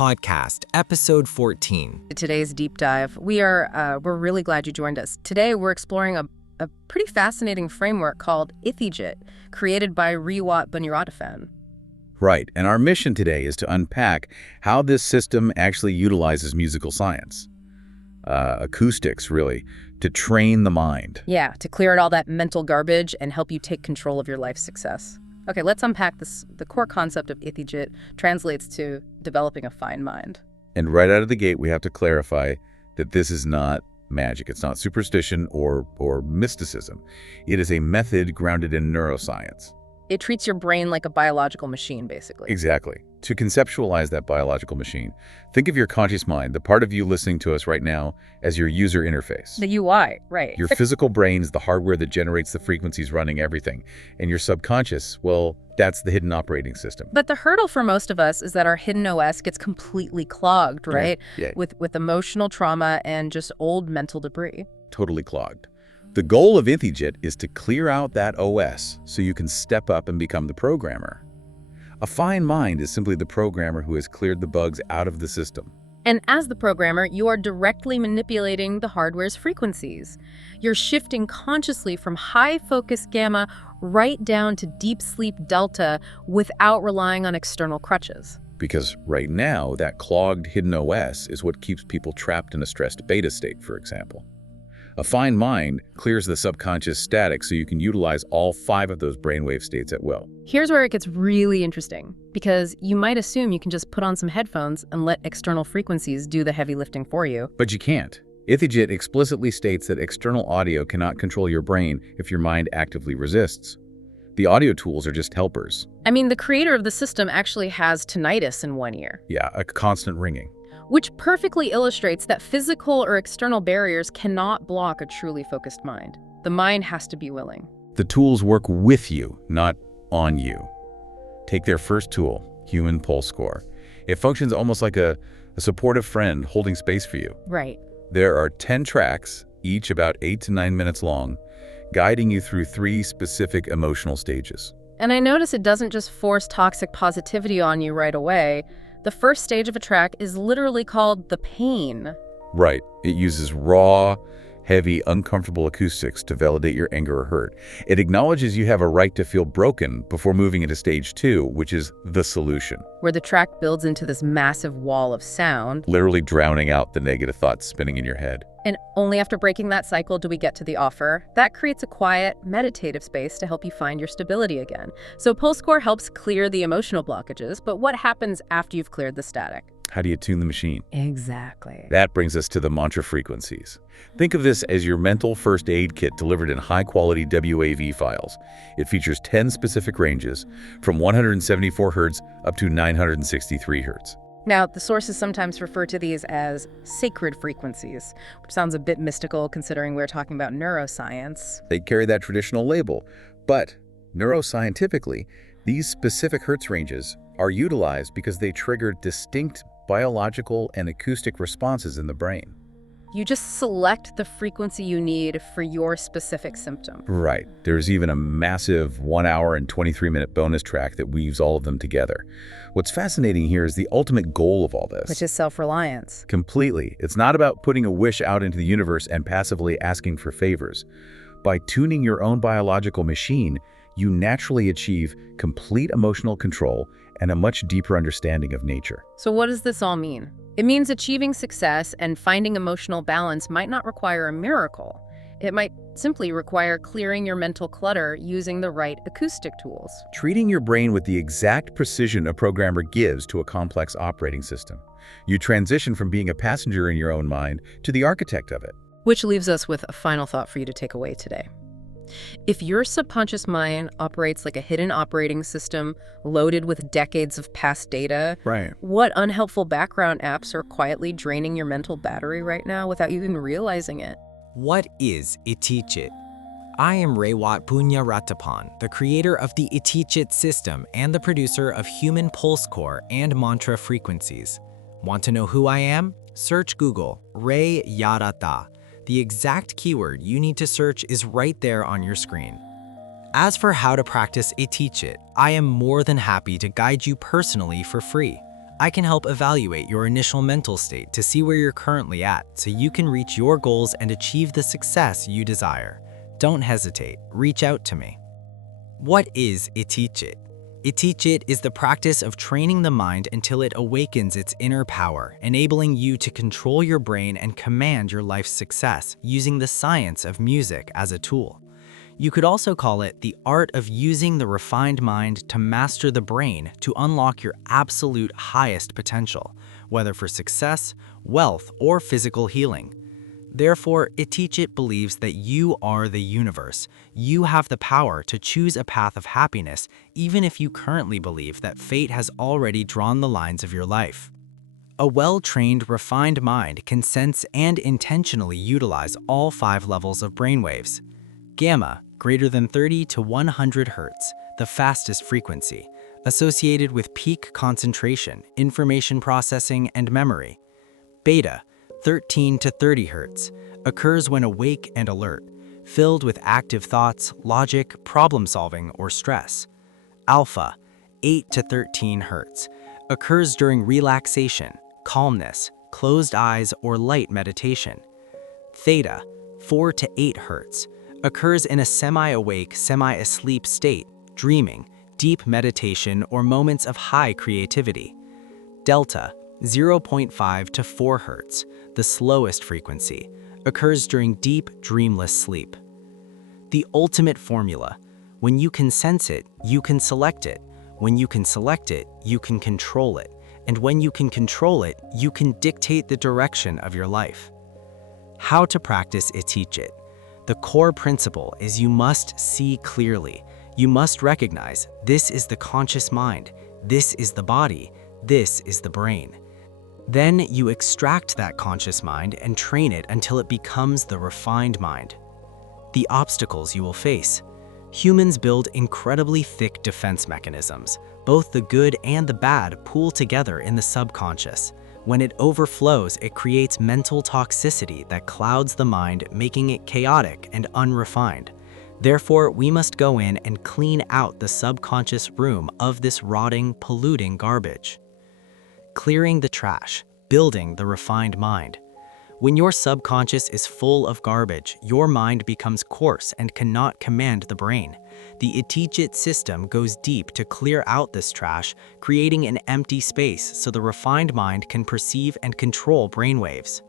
Podcast, Episode 14. Today's deep dive, we're really glad you joined us. Today, we're exploring a pretty fascinating framework called ItthiJit, created by YARATA. Right, and our mission today is to unpack how this system actually utilizes musical science, acoustics really, to train the mind. Yeah, to clear out all that mental garbage and help you take control of your life's success. Okay, let's unpack this. The core concept of ItthiJit translates to developing a fine mind. And right out of the gate, we have to clarify that this is not magic. It's not superstition or mysticism. It is a method grounded in neuroscience. It treats your brain like a biological machine, basically. Exactly. To conceptualize that biological machine, think of your conscious mind, the part of you listening to us right now, as your user interface. The UI, right. Your physical brain is the hardware that generates the frequencies running everything. And your subconscious, well, that's the hidden operating system. But the hurdle for most of us is that our hidden OS gets completely clogged, right? Yeah. With emotional trauma and just old mental debris. Totally clogged. The goal of ItthiJit is to clear out that OS so you can step up and become the programmer. A fine mind is simply the programmer who has cleared the bugs out of the system. And as the programmer, you are directly manipulating the hardware's frequencies. You're shifting consciously from high-focus gamma right down to deep sleep delta without relying on external crutches. Because right now, that clogged hidden OS is what keeps people trapped in a stressed beta state, for example. A fine mind clears the subconscious static so you can utilize all 5 of those brainwave states at will. Here's where it gets really interesting, because you might assume you can just put on some headphones and let external frequencies do the heavy lifting for you. But you can't. ItthiJit explicitly states that external audio cannot control your brain if your mind actively resists. The audio tools are just helpers. I mean, the creator of the system actually has tinnitus in one ear. Yeah, a constant ringing. Which perfectly illustrates that physical or external barriers cannot block a truly focused mind. The mind has to be willing. The tools work with you, not on you. Take their first tool, human Pulsecore. It functions almost like a supportive friend holding space for you. Right. There are 10 tracks, each about 8 to 9 minutes long, guiding you through 3 specific emotional stages. And I notice it doesn't just force toxic positivity on you right away. The first stage of a track is literally called the pain. Right. It uses raw, heavy, uncomfortable acoustics to validate your anger or hurt. It acknowledges you have a right to feel broken before moving into stage 2, which is the solution. Where the track builds into this massive wall of sound. Literally drowning out the negative thoughts spinning in your head. And only after breaking that cycle do we get to the offer. That creates a quiet, meditative space to help you find your stability again. So Pulsecore helps clear the emotional blockages, but what happens after you've cleared the static? How do you tune the machine? Exactly. That brings us to the mantra frequencies. Think of this as your mental first aid kit delivered in high-quality WAV files. It features 10 specific ranges, from 174 Hz up to 963 Hz. Now, the sources sometimes refer to these as sacred frequencies, which sounds a bit mystical considering we're talking about neuroscience. They carry that traditional label, but neuroscientifically, these specific Hertz ranges are utilized because they trigger distinct biological and acoustic responses in the brain. You just select the frequency you need for your specific symptom. Right. There's even a massive 1 hour and 23-minute bonus track that weaves all of them together. What's fascinating here is the ultimate goal of all this. Which is self-reliance. Completely. It's not about putting a wish out into the universe and passively asking for favors. By tuning your own biological machine, you naturally achieve complete emotional control and a much deeper understanding of nature. So what does this all mean? It means achieving success and finding emotional balance might not require a miracle. It might simply require clearing your mental clutter using the right acoustic tools. Treating your brain with the exact precision a programmer gives to a complex operating system. You transition from being a passenger in your own mind to the architect of it. Which leaves us with a final thought for you to take away today. If your subconscious mind operates like a hidden operating system loaded with decades of past data, Right. What unhelpful background apps are quietly draining your mental battery right now without you even realizing it? What is ItthiJit? I am YARATA, the creator of the ItthiJit system and the producer of Human Pulsecore and Mantra Frequencies. Want to know who I am? Search Google, YARATA. The exact keyword you need to search is right there on your screen. As for how to practice ItthiJit, I am more than happy to guide you personally for free. I can help evaluate your initial mental state to see where you're currently at so you can reach your goals and achieve the success you desire. Don't hesitate, reach out to me. What is ItthiJit? ItthiJit is the practice of training the mind until it awakens its inner power, enabling you to control your brain and command your life's success using the science of music as a tool. You could also call it the art of using the refined mind to master the brain to unlock your absolute highest potential, whether for success, wealth, or physical healing. Therefore, ItthiJit believes that you are the universe. You have the power to choose a path of happiness, even if you currently believe that fate has already drawn the lines of your life. A well-trained, refined mind can sense and intentionally utilize all 5 levels of brainwaves. Gamma, greater than 30 to 100 Hz, the fastest frequency, associated with peak concentration, information processing, and memory. Beta, 13 to 30 Hz, occurs when awake and alert, filled with active thoughts, logic, problem-solving, or stress. Alpha, 8 to 13 Hz, occurs during relaxation, calmness, closed eyes, or light meditation. Theta, 4 to 8 Hz, occurs in a semi-awake, semi-asleep state, dreaming, deep meditation, or moments of high creativity. Delta, 0.5 to 4 Hz, the slowest frequency, occurs during deep, dreamless sleep. The ultimate formula: when you can sense it, you can select it. When you can select it, you can control it. And when you can control it, you can dictate the direction of your life. How to practice ItthiJit? The core principle is you must see clearly. You must recognize this is the conscious mind, this is the body, this is the brain. Then you extract that conscious mind and train it until it becomes the refined mind. The obstacles you will face. Humans build incredibly thick defense mechanisms. Both the good and the bad pool together in the subconscious. When it overflows, it creates mental toxicity that clouds the mind, making it chaotic and unrefined. Therefore, we must go in and clean out the subconscious room of this rotting, polluting garbage. Clearing the trash, building the refined mind. When your subconscious is full of garbage, your mind becomes coarse and cannot command the brain. The ItthiJit system goes deep to clear out this trash, creating an empty space so the refined mind can perceive and control brainwaves.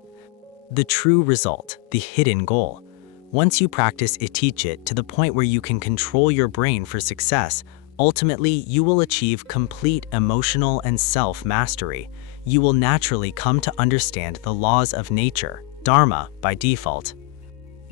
The true result, the hidden goal. Once you practice ItthiJit to the point where you can control your brain for success, ultimately you will achieve complete emotional and self-mastery. You will naturally come to understand the laws of nature, Dharma, by default.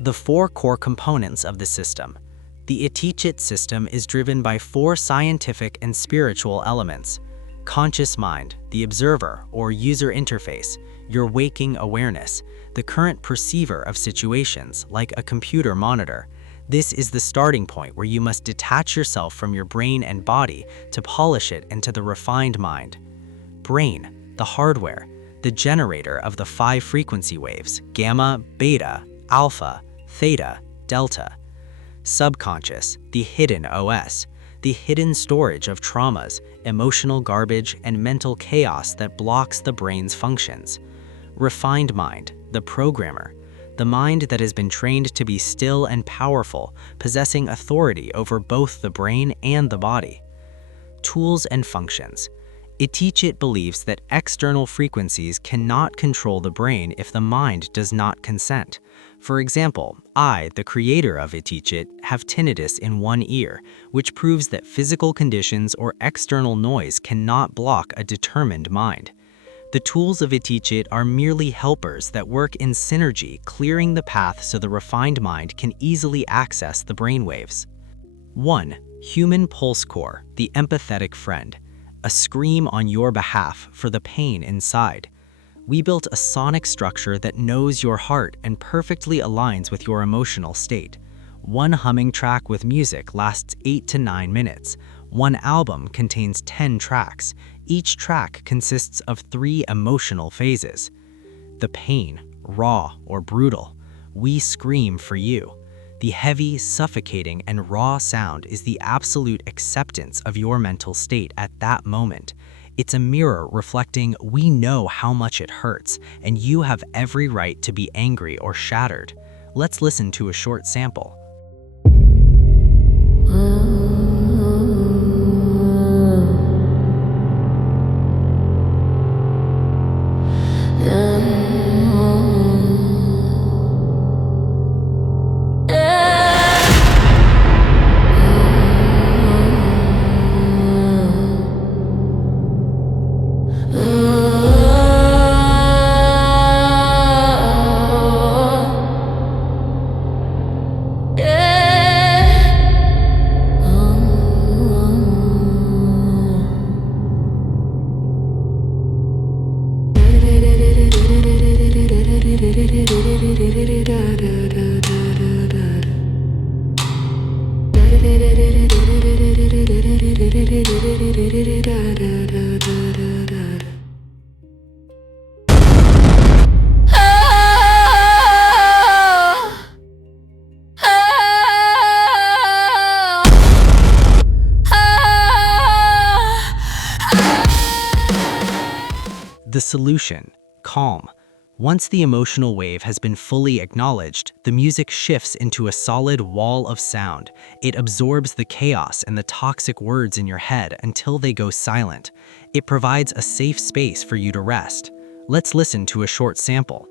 The 4 core components of the system. The ItthiJit system is driven by 4 scientific and spiritual elements. Conscious mind, the observer or user interface, your waking awareness, the current perceiver of situations like a computer monitor. This is the starting point where you must detach yourself from your brain and body to polish it into the refined mind. Brain, the hardware, the generator of the 5 frequency waves, gamma, beta, alpha, theta, delta. Subconscious, the hidden OS, the hidden storage of traumas, emotional garbage, and mental chaos that blocks the brain's functions. Refined mind, the programmer, the mind that has been trained to be still and powerful, possessing authority over both the brain and the body. Tools and functions. ItthiJit believes that external frequencies cannot control the brain if the mind does not consent. For example, I, the creator of ItthiJit, have tinnitus in one ear, which proves that physical conditions or external noise cannot block a determined mind. The tools of ItthiJit are merely helpers that work in synergy, clearing the path so the refined mind can easily access the brainwaves. 1. Human Pulsecore, the empathetic friend. A scream on your behalf for the pain inside. We built a sonic structure that knows your heart and perfectly aligns with your emotional state. One humming track with music lasts 8 to 9 minutes. One album contains 10 tracks. Each track consists of 3 emotional phases. The pain, raw or brutal. We scream for you. The heavy, suffocating, and raw sound is the absolute acceptance of your mental state at that moment. It's a mirror reflecting we know how much it hurts, and you have every right to be angry or shattered. Let's listen to a short sample. The solution: calm. Once the emotional wave has been fully acknowledged, the music shifts into a solid wall of sound. It absorbs the chaos and the toxic words in your head until they go silent. It provides a safe space for you to rest. Let's listen to a short sample.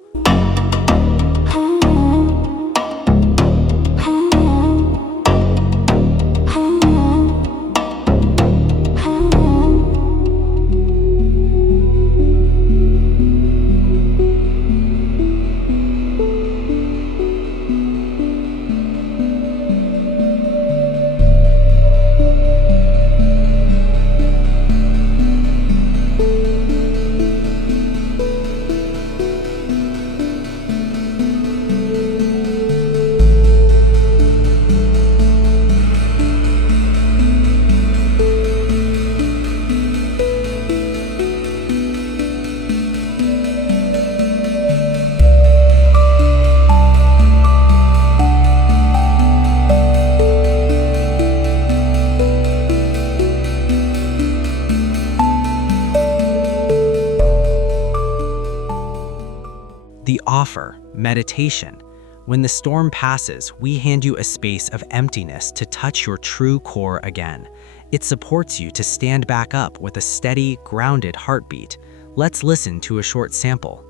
The offer: meditation. When the storm passes, we hand you a space of emptiness to touch your true core again. It supports you to stand back up with a steady, grounded heartbeat. Let's listen to a short sample.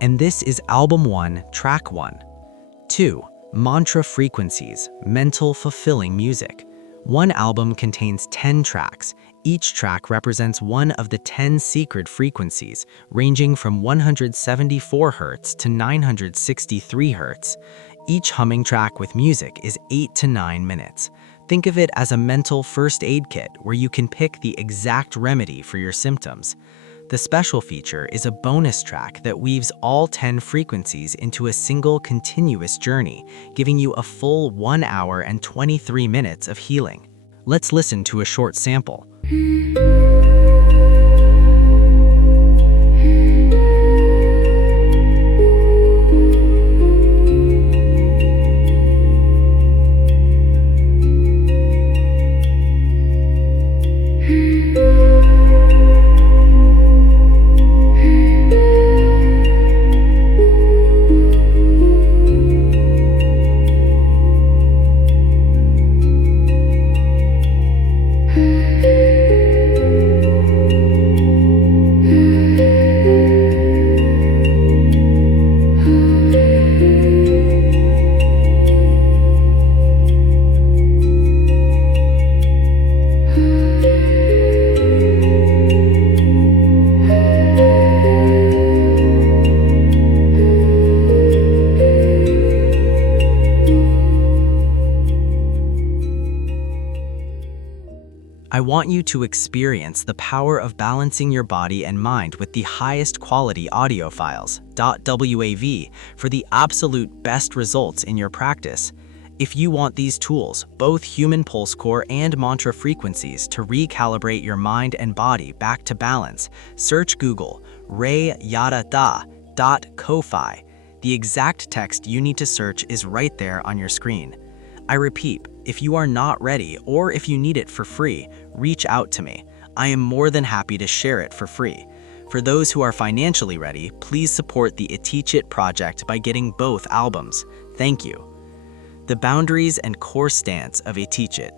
And this is Album 1, Track 1. 2. Mantra frequencies, mental fulfilling music. One album contains 10 tracks. Each track represents one of the 10 secret frequencies, ranging from 174 Hz to 963 Hz. Each humming track with music is 8 to 9 minutes. Think of it as a mental first aid kit where you can pick the exact remedy for your symptoms. The special feature is a bonus track that weaves all 10 frequencies into a single continuous journey, giving you a full 1 hour and 23 minutes of healing. Let's listen to a short sample. I want you to experience the power of balancing your body and mind with the highest quality audio files, .wav, for the absolute best results in your practice. If you want these tools, both human Pulsecore and mantra frequencies, to recalibrate your mind and body back to balance, search Google YARATA.ko-fi. The exact text you need to search is right there on your screen. I repeat, if you are not ready or if you need it for free, reach out to me. I am more than happy to share it for free. For those who are financially ready, please support the ItthiJit project by getting both albums. Thank you. The boundaries and core stance of ItthiJit.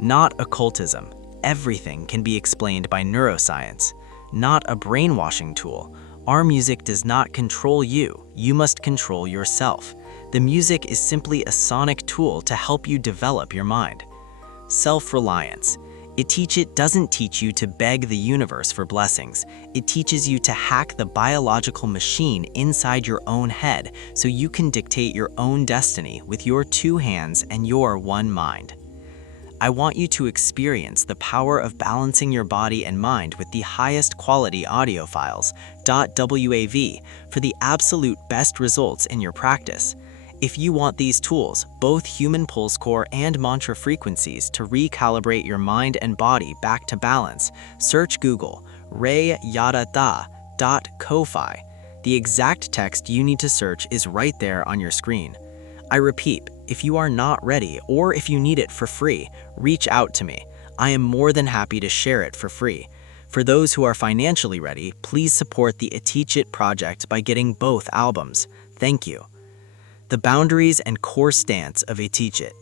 Not occultism. Everything can be explained by neuroscience. Not a brainwashing tool. Our music does not control you. You must control yourself. The music is simply a sonic tool to help you develop your mind. Self-reliance. ItthiJit doesn't teach you to beg the universe for blessings. It teaches you to hack the biological machine inside your own head so you can dictate your own destiny with your 2 hands and your 1 mind. I want you to experience the power of balancing your body and mind with the highest quality audio files, .wav, for the absolute best results in your practice. If you want these tools, both human Pulsecore and mantra frequencies, to recalibrate your mind and body back to balance, search Google YARATA.ko-fi. The exact text you need to search is right there on your screen. I repeat, if you are not ready or if you need it for free, reach out to me. I am more than happy to share it for free. For those who are financially ready, please support the ItthiJit project by getting both albums. Thank you. The boundaries and core stance of ItthiJit.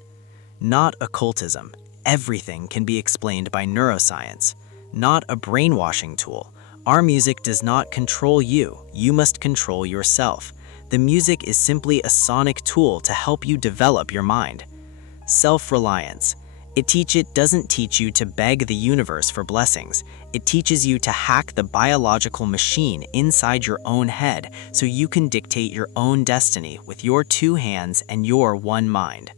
Not occultism. Everything can be explained by neuroscience. Not a brainwashing tool. Our music does not control you. You must control yourself. The music is simply a sonic tool to help you develop your mind. Self-reliance. ItthiJit doesn't teach you to beg the universe for blessings. It teaches you to hack the biological machine inside your own head so you can dictate your own destiny with your 2 hands and your 1 mind.